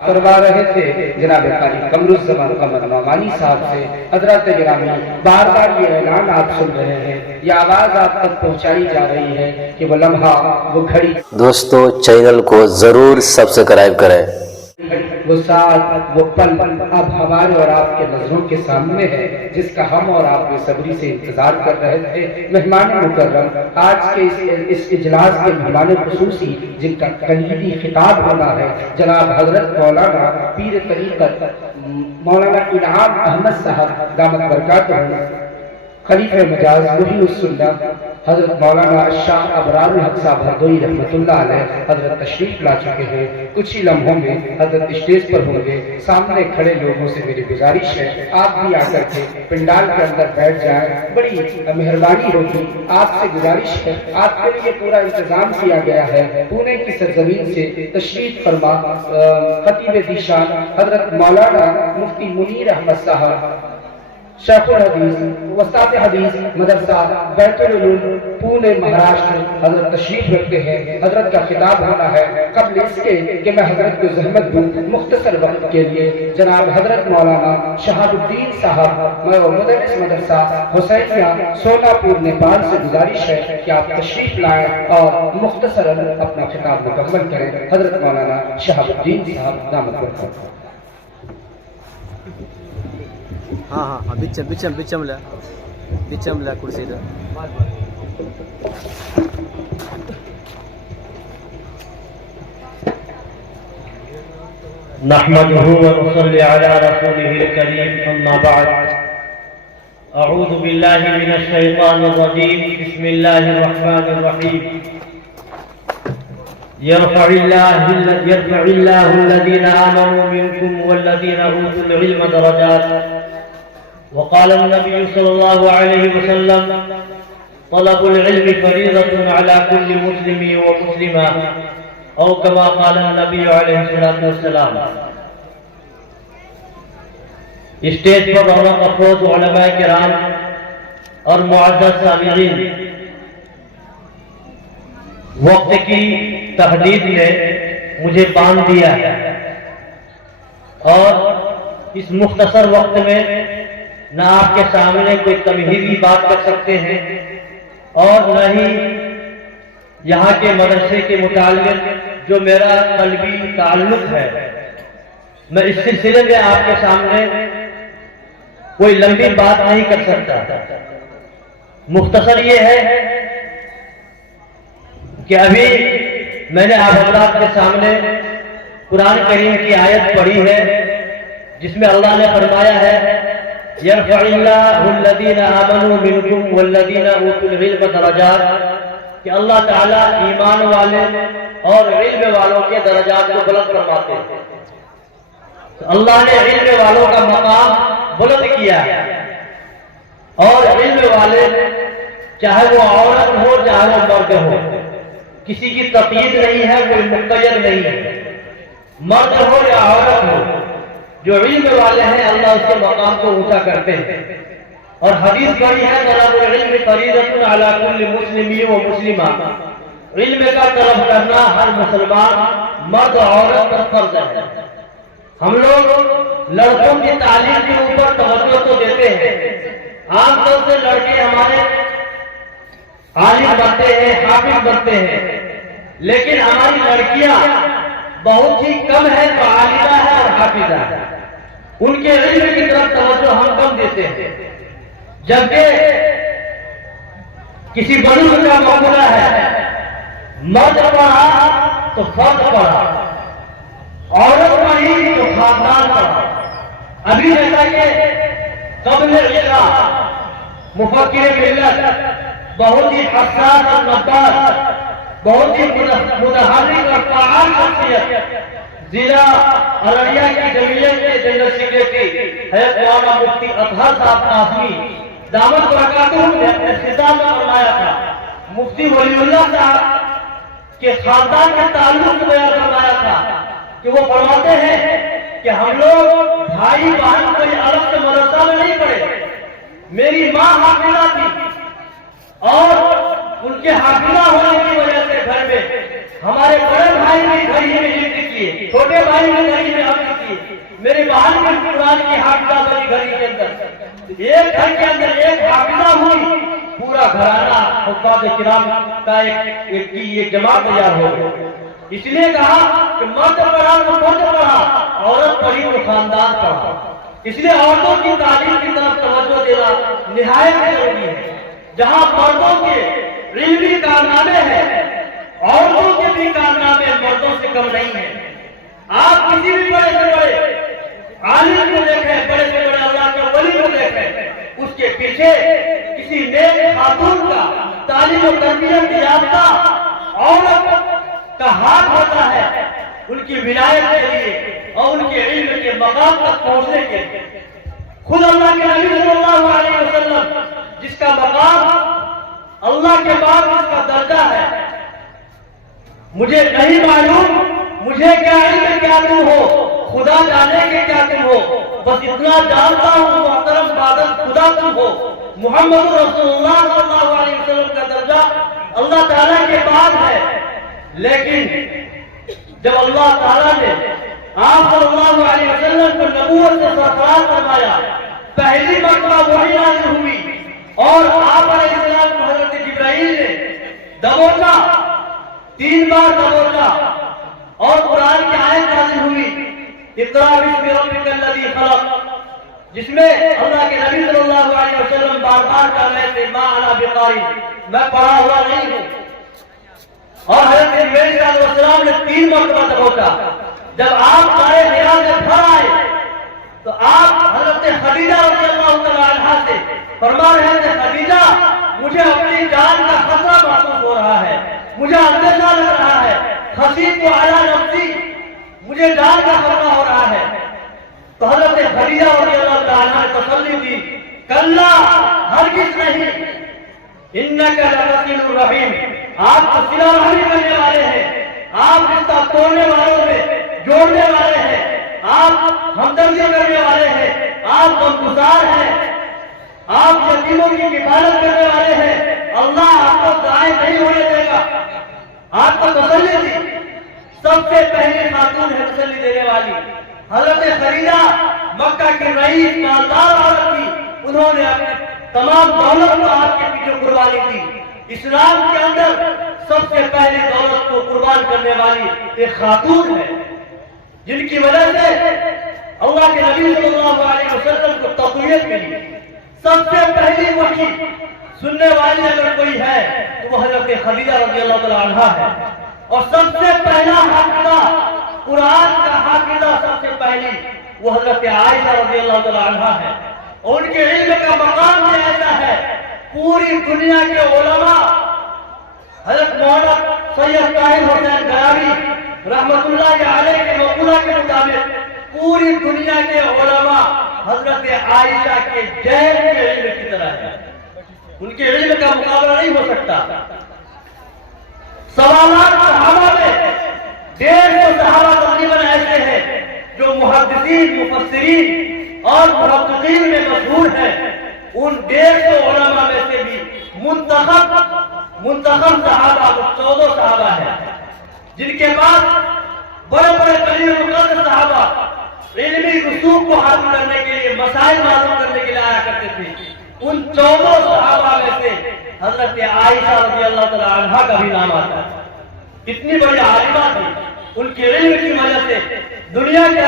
करवा रहे थे जनाब कारी कमरुज़्ज़मान कमर नौमानी साहब से। हजरत गिरामी, बार बार ये ऐलान आप सुन रहे हैं, ये आवाज़ आप तक पहुंचाई जा रही है कि वो लम्हा, वो घड़ी, दोस्तों चैनल को ज़रूर सब्सक्राइब करें। वो साथ, वो पल अब हमारे और आपके नजरों के सामने है, जिसका हम और आप बेसब्री से इंतजार कर रहे थे। मेहमान मुकर्रम, आज के इस इजलास के मेहमान खुसूसी जिनका कलीदी खिताब होना है, जनाब हजरत मौलाना पीर तरीक़त मौलाना इनाम अहमद साहब दामत बरकातहू, खलीफे मजाज मुहीउस्सुन्नह हजरत मौलाना शाह अबरारुल हक साहब हरदोई रहमतुल्लाह अलैह हजरत तशरीफ ला चुके हैं। कुछ ही लम्हों में हजरत स्टेज पर होंगे। सामने खड़े लोगों से मेरी गुजारिश है, आप भी आकर के पंडाल के अंदर बैठ जाएं, बड़ी मेहरबानी होगी। आपसे गुजारिश है, आपके लिए पूरा इंतजाम किया गया है। पुणे की सरजमीन से तशरीफ फरमा खतीब दीशान हजरत मौलाना मुफ्ती मुनीर अहमद साहब शेखुल हदीस वस्ताद हदीस मदरसा बैतुल उलूम पुणे महाराष्ट्र हजरत तशरीफ रखते हैं। हजरत का खिताब होना है। कबल इसके कि मैं हजरत को जहमत दूं, मुख्तसर वक्त के लिए जनाब हजरत मौलाना शहाबुद्दीन साहब मुदर्रिस मदरसा हुसैनिया सोलापुर नेपाल से गुजारिश है कि आप तशरीफ लाएं और मुख्तसरन अपना खिताब मुकम्मल करें। हजरत मौलाना शहाबुद्दीन साहब दामत बरकातहू। हाँ हाँ हाँ बिचम ला कुर्सी दा नहमदुहु व नुसल्ली अला रसूलिहिल करीम, अम्मा बाद। अऊज़ु बिल्लाहि मिनश शैतानिर रजीम, बिस्मिल्लाहिर रहमानिर रहीम। यरफ़इल्लाहु अल्लज़ीना आमनू मिनकुम वल्लज़ीना ऊतुल इल्म दरजात। वक़ाल नबी सल्लल्लाहु अलैहि वसल्लम तलबुल इल्मि फ़रीज़तुन अला कुल्लि मुस्लिमी व मुस्लिमा औ कमा क़ाल नबी अलैहि सल्लतु वस्सलाम। स्टेज पर रौनक अफरोज़ उलमाए किराम और मुअज़्ज़ज़ सामिईन, वक्त की तहदीद ने मुझे बांध दिया है और इस मुख्तसर वक्त में न आपके सामने कोई तमहीदी बात कर सकते हैं और न ही यहाँ के मदरसे के मुताल्लिक़ जो मेरा क़ल्बी ताल्लुक़ है, मैं इस सिलसिले में आपके सामने कोई लंबी बात नहीं कर सकता। मुख्तसर ये है कि अभी मैंने आप हज़रात के सामने कुरान करीम की आयत पढ़ी है, जिसमें अल्लाह ने फरमाया है यरफ़इल्लाहु अल्लज़ीना आमनू मिनकुम वल्लज़ीना ऊतुल इल्म दरजात, कि अल्लाह ताला ईमान वाले और इल्म वालों के दरजात को बुलंद फरमाते हैं। तो अल्लाह ने इल्म वालों का मकाम बुलंद किया है और इल्म वाले चाहे वो औरत हो चाहे वो मर्द हो, किसी की तक़यीद नहीं है, कोई मुक़य्यद नहीं है। मर्द हो या औरत हो, जो इल्म वाले हैं अल्लाह उसके मकाम को ऊंचा करते हैं। और हदीस पढ़ी है तलबुल इल्मि फ़रीज़तुन अला कुल्लि मुस्लिमी व मुस्लिमा, इल्म का तलब करना हर मुसलमान मर्द औरत पर फर्ज है। हम लोग लड़कों की तालीम के ऊपर तवज्जो तो देते हैं, आमतौर से लड़के हमारे आलिम बनते हैं, हाफिज बनते हैं, लेकिन हमारी लड़कियां बहुत ही कम है, तो आलिमा है और हाफिजा है। उनके इल्म की तरफ तवज्जो हम कम देते हैं। जबकि किसी बुजुर्ग का मौक़िफ़ है, मर्द पढ़ा तो फर्द पढ़ा, औरत पढ़ी तो खानदान पढ़ा। अभी जैसा कि क़ब्ल इक़रा मुफ़क्किर मिल्लत बहुत ही हस्सास और नब्बास, बहुत ही मुतहर्रिक और फ़आल शख्सियत जिला अररिया की जमीयत के जनरल सेक्रेटरी है मौलाना मुफ्ती अतहर साहब कासमी दामत बरकातहू ने अपने खिताब में फरमाया था, मुफ्ती वलीउल्लाह साहब के खानदान के ताल्लुक से बयान फरमाया था कि वो फरमाते हैं कि हम लोग भाई बहन कोई अलग से मदरसा में नहीं पढ़े। मेरी माँ हाफिज़ा थी और उनके हाफिज़ा होने की वजह से घर में हमारे बड़े भाई भी घर ही में इल्म किए, छोटे भाई भी घर ही में میرے بہن کے قرآن کی حافظہ بنی گھر کے اندر، ایک گھر کے اندر ایک حافظہ ہوئی، پورا گھرانہ حفاظ کرام کا ایک جماعت تیار ہو گئی۔ اس لیے کہا کہ مرد پڑھا تو فرد پڑھا، عورت پڑھی تو خاندان پڑھا۔ اس لیے عورتوں کی تعلیم کی طرف توجہ دینا نہایت ضروری ہے۔ جہاں مردوں کے علمی کارنامے ہیں، عورتوں کے بھی کارنامے مردوں سے کم نہیں ہیں۔ آپ کسی بھی بڑے سے بڑے عالم کو دیکھیں، بڑے سے بڑے اللہ کے ولی کو دیکھیں، اس کے پیچھے کسی نیک خاتون کا، تعلیم و تربیت یافتہ عورت کا ہاتھ ہوتا ہے ان کی ولایت کے لیے اور ان کے علم کے مقام تک پہنچنے کے لیے۔ خود اللہ کے نبی صلی اللہ علیہ وسلم جس کا مقام اللہ کے بعد اس کا درجہ ہے، مجھے نہیں معلوم مجھے کیا علم کیا تم ہو، خدا جانے کے کیا تم ہو، بس اتنا جانتا ہوں محترم بادل خدا تم ہو۔ محمد رسول اللہ صلی اللہ علیہ وسلم کا درجہ اللہ تعالیٰ کے بعد ہے، لیکن جب اللہ تعالیٰ نے آپ صلی اللہ علیہ وسلم کو نبوت سے سرفراز فرمایا، پہلی مرتبہ وحی نازل ہوئی اور آپ علیہ السلام کو حضرت جبرائیل نے دبوچا، 3 بار دبوچا اور قرآن کی آیت نازل ہوئی، اقرأ باسم ربک الذی خلق، جس میں اللہ کے نبی صلی اللہ علیہ وسلم بار بار کہہ رہے تھے ما انا بقاری، میں پڑھا ہوا نہیں ہوں۔ اور حضرت جبرائیل علیہ السلام نے 3 مرتبہ دبوچا۔ جب آپ غار حرا سے گھر آئے تو آپ حضرت خدیجہ رضی اللہ تعالی عنہا سے فرما رہے تھے، خدیجہ مجھے اپنی جان کا خطرہ محسوس ہو رہا ہے، مجھے اندیشہ لگ رہا ہے، خشیت علی نفسی، مجھے جان کا خطرہ ہو رہا ہے۔ تو حضرت خدیجہ رضی اللہ تعالی عنہا نے تسلی دی، کلا ہرگز نہیں، انک لرسول الرحیم، آپ تو صلہ رحمی کرنے والے ہیں، آپ رشتہ توڑنے والوں میں جوڑنے والے ہیں، آپ ہمدردی کرنے والے ہیں، آپ غمگسار ہیں، آپ یتیموں کی کفالت کرنے والے ہیں، اللہ آپ کو ضائع نہیں ہونے دے گا۔ آپ کو تسلی دی، سب سے پہلی خاتون ہے تسلی دینے والی حضرت خدیجہ، مکہ کی رئیس مالدار عورت تھی، انہوں نے اپنی تمام دولت کو آپ کے پیچھے قربانی دی۔ اسلام کے اندر سب سے پہلی دولت کو قربان کرنے والی ایک خاتون ہے، جن کی وجہ سے اللہ کے نبی صلی اللہ علیہ وسلم کو تقویت ملی۔ سب سے پہلی وحی سننے والی اگر کوئی ہے تو وہ حضرت خدیجہ رضی اللہ تعالی عنہا ہے، اور سب سے پہلا حافظہ قرآن کا حافظہ سب سے پہلی وہ حضرت عائشہ رضی اللہ تعالی عنہا ہے۔ ان کے علم کا مقام بھی ایسا ہے، پوری دنیا کے علماء، حضرت مولانا سید طاہر حسین گرامی رحمت اللہ علیہ کے مقولہ کے مطابق پوری دنیا کے علماء حضرت عائشہ کے جیب کے علم کی طرح ہے، ان کے علم کا مقابلہ نہیں ہو سکتا۔ سوالات صحابہ میں 150 صحابہ تقریباً ایسے ہیں جو محدثین، مفسرین اور محققین میں مشہور ہیں، ان 150 علماء میں سے بھی منتخب صحابہ 14 صحابہ ہیں، جن کے پاس بڑے بڑے قلیل مقدس صحابہ علمی رسوخ کو حاصل کرنے کے لیے، مسائل معلوم کرنے کے لیے آیا کرتے تھے۔ ان 14 صحابہ میں سے حضرت عائشہ رضی اللہ تعالی عنہا کا بھی نام آتا ہے۔ اتنی بڑی عالمہ تھی، ان کے علم کی وجہ سے دنیا کے